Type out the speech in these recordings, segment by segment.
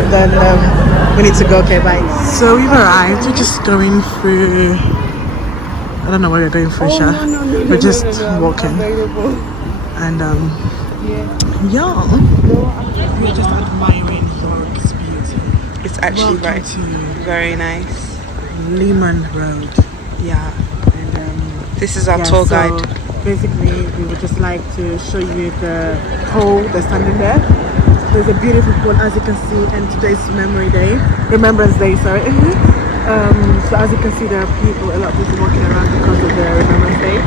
arrived and we need to go. Okay, bye. So we've arrived. We're just going through. I don't know what we're going through, Sha. We're just walking. And yeah. We're just admiring York's beauty. It's actually very nice. Lehman Road. Yeah. And this is our tour guide. Basically, we would just like to show you the pole that's standing there. There's a beautiful pole, as you can see, and today's Remembrance Day, sorry. So as you can see, there are a lot of people walking around because of the Remembrance Day.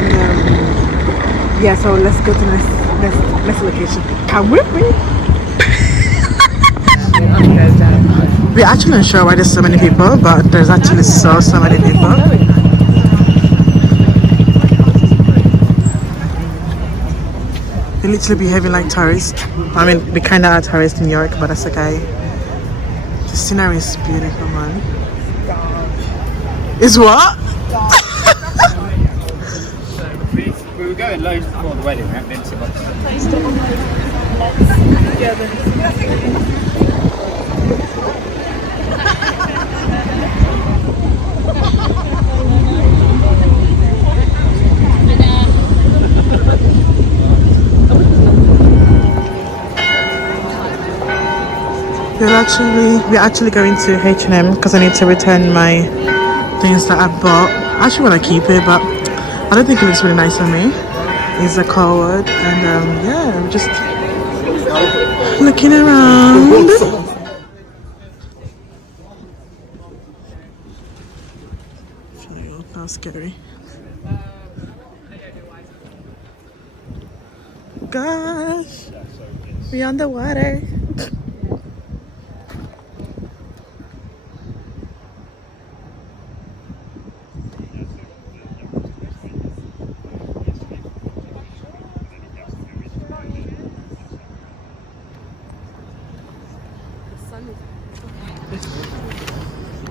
And yeah, so let's go to the next location. Come with me. We're actually not sure why there's so many people, but there's actually so many people. They literally behaving like tourists. I mean, we kind of are tourists in York, but that's okay. The scenery is beautiful, man. Is what? We were going loads before the wedding, we haven't been so much. We're actually going to H&M because I need to return my things that I bought. I actually want to keep it, but I don't think it looks really nice on me. It's a coward, and yeah, I'm just looking around. That was scary. Gosh, we're on the water.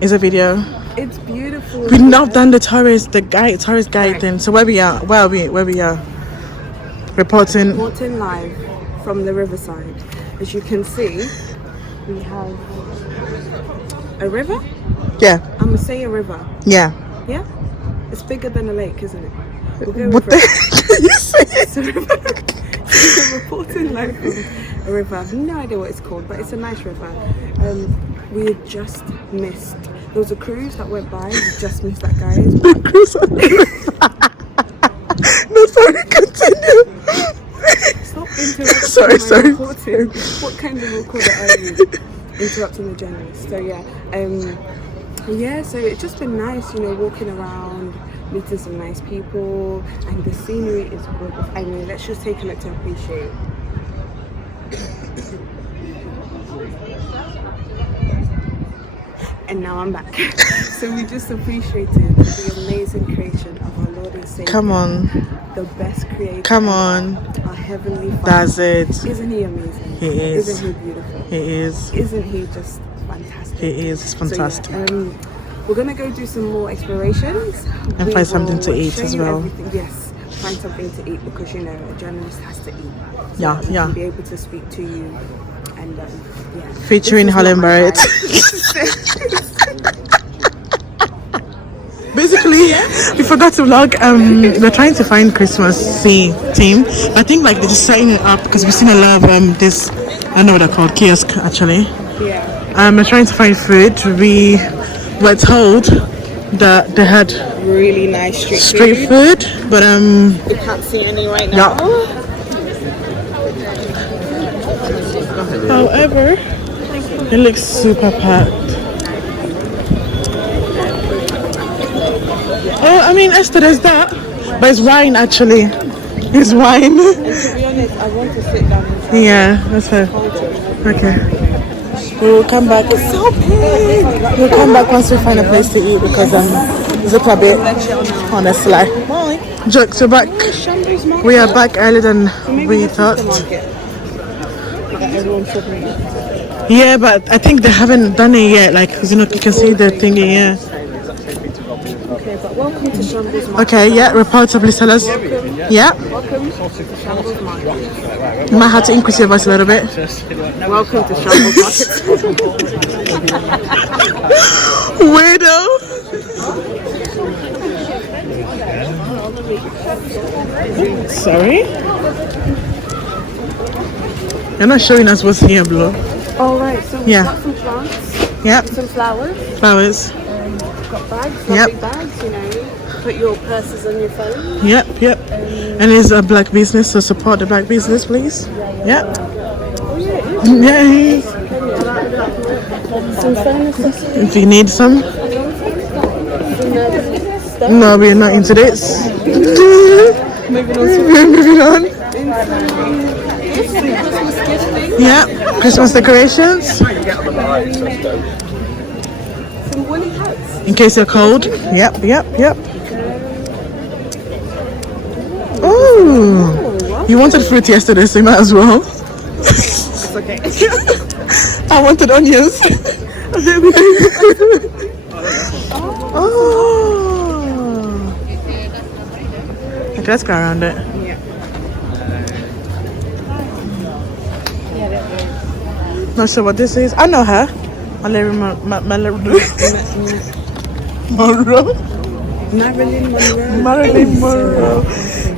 It's a video. It's beautiful. We've not done the tourist guide thing. So where we are? Where we are? Reporting live from the riverside. As you can see, we have a river. Yeah. I'm gonna say a river. Yeah. Yeah. It's bigger than a lake, isn't it? What the heck you say? It's a river. We're reporting live from a river. I have no idea what it's called, but it's a nice river. We had just missed. There was a cruise that went by. We just missed that, guys. The cruise on the river. No, sorry, continue. Stop interrupting. Sorry. Reporting. What kind of recorder are you? Interrupting the journalist. So yeah, so it's just been nice, walking around, meeting some nice people, and the scenery is gorgeous. I mean, let's just take a look to appreciate. And now I'm back. So we just appreciated the amazing creation of our Lord and Savior. Come on. The best creator. Come on. Our heavenly Father. That's it. Isn't he amazing? He is. Isn't he beautiful? He is. Isn't he just fantastic? He is. It's fantastic. So, yeah, we're gonna go do some more explorations. And find something to eat as well. Yes, find something to eat because a journalist has to eat. So Yeah. be able to speak to you and yeah. Featuring Holland Barrett. Basically, we forgot to vlog. We're trying to find Christmas theme. I think they just setting it up because we've seen a lot of this. I know what they're called, kiosk actually. Yeah. We're trying to find food. We were told that they had really nice street food, but we can't see any right now. Yeah. However, it looks super packed. Oh, I mean, Esther, there's that. But it's wine, actually. It's wine. And to be honest, I want to sit down and yeah, that's her. Okay. We'll come back. It's so big. We'll come back once we find a place to eat because zip a bit on the slide. Jokes, we're back. We are back earlier than we thought. Yeah, but I think they haven't done it yet. Cause you can see the thingy. Yeah. Okay, but welcome to Shambles Market. Okay, yeah, reportably sellers. Yeah. Welcome to Shambles Market. You might have to increase your voice a little bit. Welcome to Shambles Market. Weirdo. Sorry? You're not showing us what's here, Blo. All right, so we've got some plants, Yep. some flowers, Flowers. we've got bags, Yep. lovely bags, you know. Put your purses on your phone. Yep. And it's a black business, so support the black business, please. Yep. Yay. Some phone accessories. If you need some. No, we're not into this. Moving on. Christmas gifting. Yeah, Christmas decorations. Some woolly hats. In case you're cold. Yep. Oh, you wanted fruit yesterday, so you might as well. It's okay. I wanted onions. Oh. Okay, let's go around it. Yeah. Not sure what this is. I know her. Marilyn Monroe. Marilyn Monroe.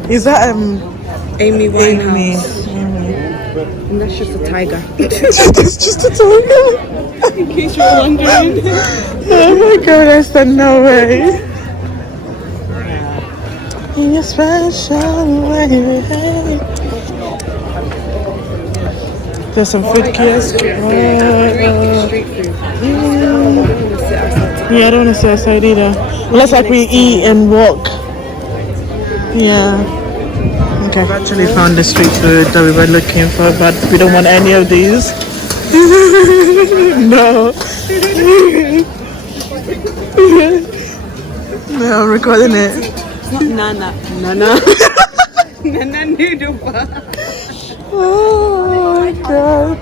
Is that Amy Winehouse. Amy? And that's just a tiger. It's just a tiger. In case you're wondering. Oh my god, Esther, no way. In your special way. There's some food kiosk. Street food. Yeah, I don't want to sit outside either. Unless like we eat and walk. Yeah. Okay, I've actually found the street food that we were looking for, but we don't want any of these. No. No, I'm recording it. It's not Nana. Nana noodle bar. Oh my god.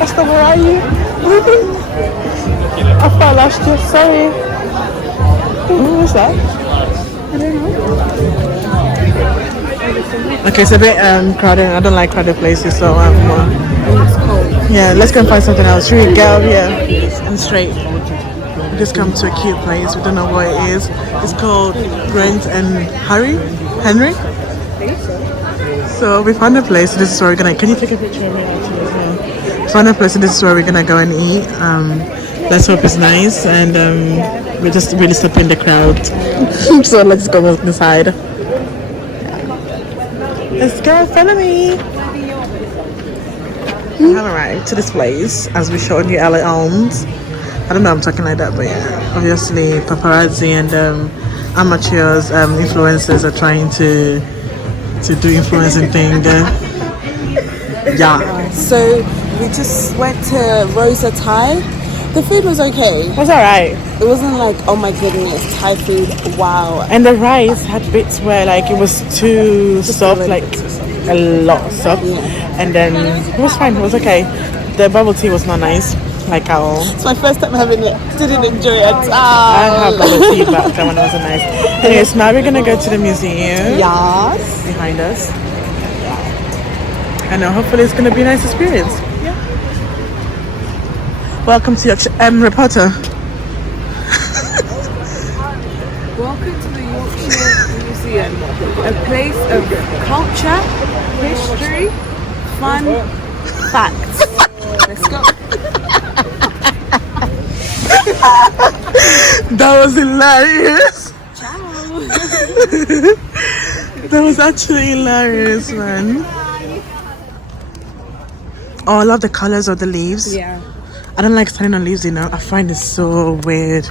Esther, where are you? I fell last year, sorry. Who was that? I don't know. Okay, it's a bit crowded. I don't like crowded places, so yeah, let's go and find something else. Should we get out here and straight? We just come to a cute place. We don't know what it is. It's called Brent and Henry. So we found a place. This is where we're gonna. Can you take a picture of me actually as well? We found a place, and this is where we're gonna go and eat. Let's hope it's nice, and we're just really stopping the crowd. So let's go inside. Let's go, follow me. We have arrived to this place as we showed you earlier on. I don't know I'm talking like that, but yeah, obviously paparazzi and amateurs, influencers are trying to do influencing thing there. Yeah. So we just went to Rosa Thai. The food was okay. It was alright. It wasn't like, oh my goodness, Thai food, wow. And the rice had bits where like it was too soft, like a lot soft. Yeah. And then it was fine, it was okay. The bubble tea was not nice, like at all. It's my first time having it. Didn't enjoy it at all. I have bubble tea, but that one wasn't nice. Anyways, now we're gonna go to the museum. Yes. Behind us. I know, hopefully it's gonna be a nice experience. Yeah. Welcome to Yorkshire reporter. Welcome to the Yorkshire Museum, a place of culture, history, fun, facts. Let's go. That was hilarious. Ciao. That was actually hilarious, man. Oh, I love the colors of the leaves. Yeah. I don't like standing on leaves, you know. I find it so weird.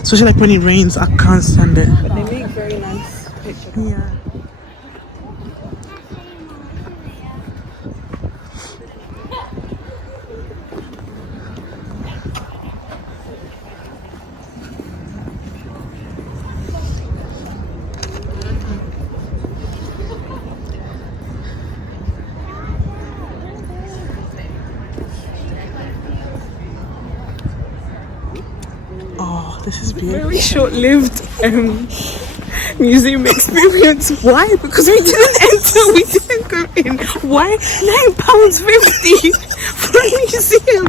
Especially like when it rains, I can't stand it. But they make very nice pictures. Yeah. Oh, this is beautiful. Very short-lived museum experience. Why? Because we didn't enter, we didn't go in. Why? £9.50 for a museum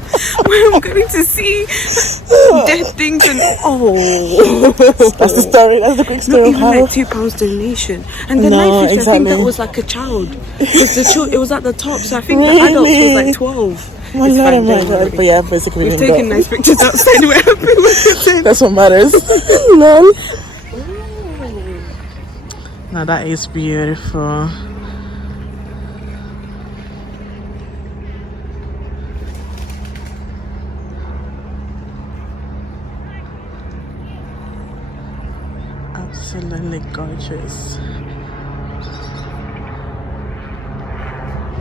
where I'm going to see dead things and That's the story. That's the quick story. not even like £2 donation. And the No, knife, I think that exactly. was like a child. Because it was at the top, so I think the adults was like 12. My It's God, fine, oh my don't God. worry. But yeah, basically, We've we didn't taken go. nice pictures outside. We're happy with it. That's what matters. Lol. Now that is beautiful. Absolutely gorgeous.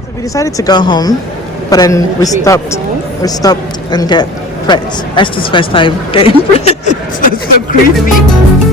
So we decided to go home, but then we stopped and get prepped. Esther's first time getting prepped. That's so creepy.